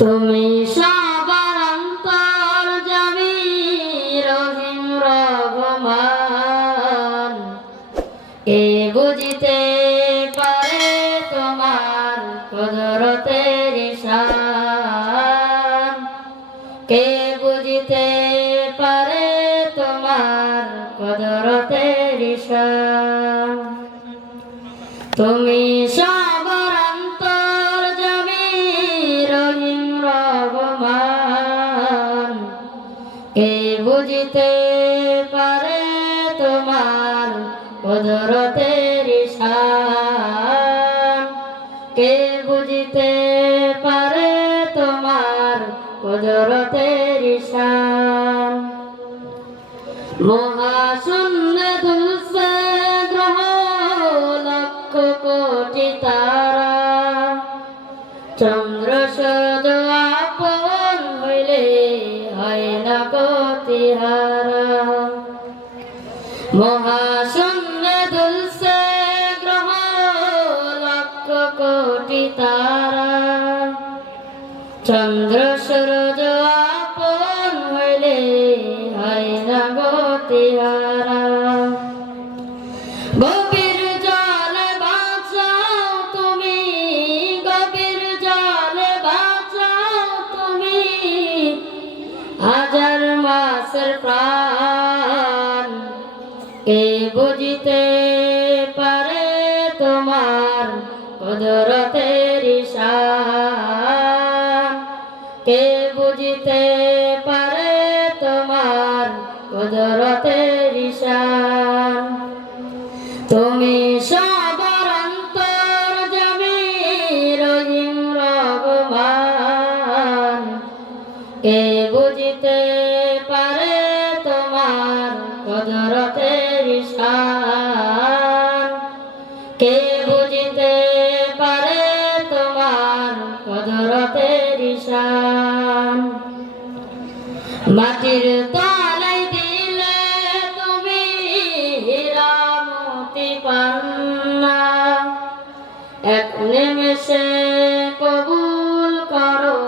তুমি সবার অন্তর জামি, রহিম রহমান। এ বুঝিতে পারে তোমার কুদরতের শান কে বুঝিতে পারে তোমার কুদরতের শান তুমি সবার বুঝিতে পারে তোমার কুদরতের শান কে বুঝিতে পারে তোমার কুদরতের শান মহাশূন্য দুলসে গ্রহ লক্ষ কোটি তারা। চন্দ্র সদ আপন হইলে হয় না গতিহারা মহাশূন্য দুলসে গ্রহ লক্ষ কোটি তারা। চন্দ্র সূরজ কে বুঝিতে পারে তোমার কুদরতের কে বুঝিতে পারে তোমার কুদরতের শান তুমি সবার অন্তর জমি রহিম রহমান কে বুঝিতে পারে তোমার কদরতের শান মাটির তলাই দিলে তুমি হীরা মতি পান্না এক নিমেষে কবুল করো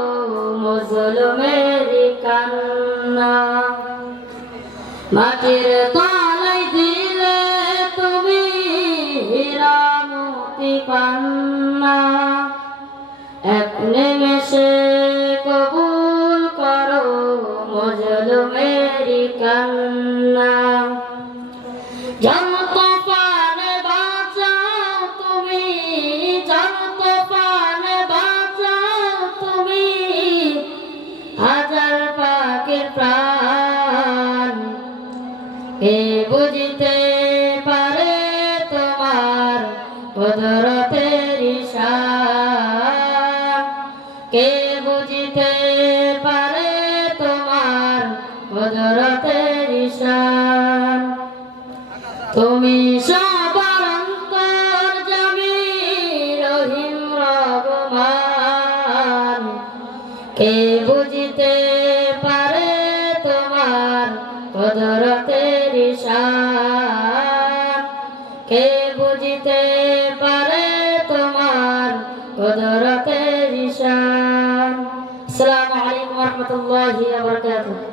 মুসলমের কান্না। মাটির তলাই দিলে তুমি হীরা মতি পান্না কান্না যত পানে বাঁচাও তুমি যত পানে বাঁচাও তুমি, হাজার পাকের প্রাণ। এ বুঝিতে পারে তোমার কুদরতের শান কে তুমি সবার অন্তর জমি রহিম রহমান কে বুঝিতে পারে তোমার কুদরতের শান কে বুঝিতে পারে তোমার কুদরতের শান আসসালামু আলাইকুম ওয়া রাহমাতুল্লাহি ওয়া বারাকাতুহু।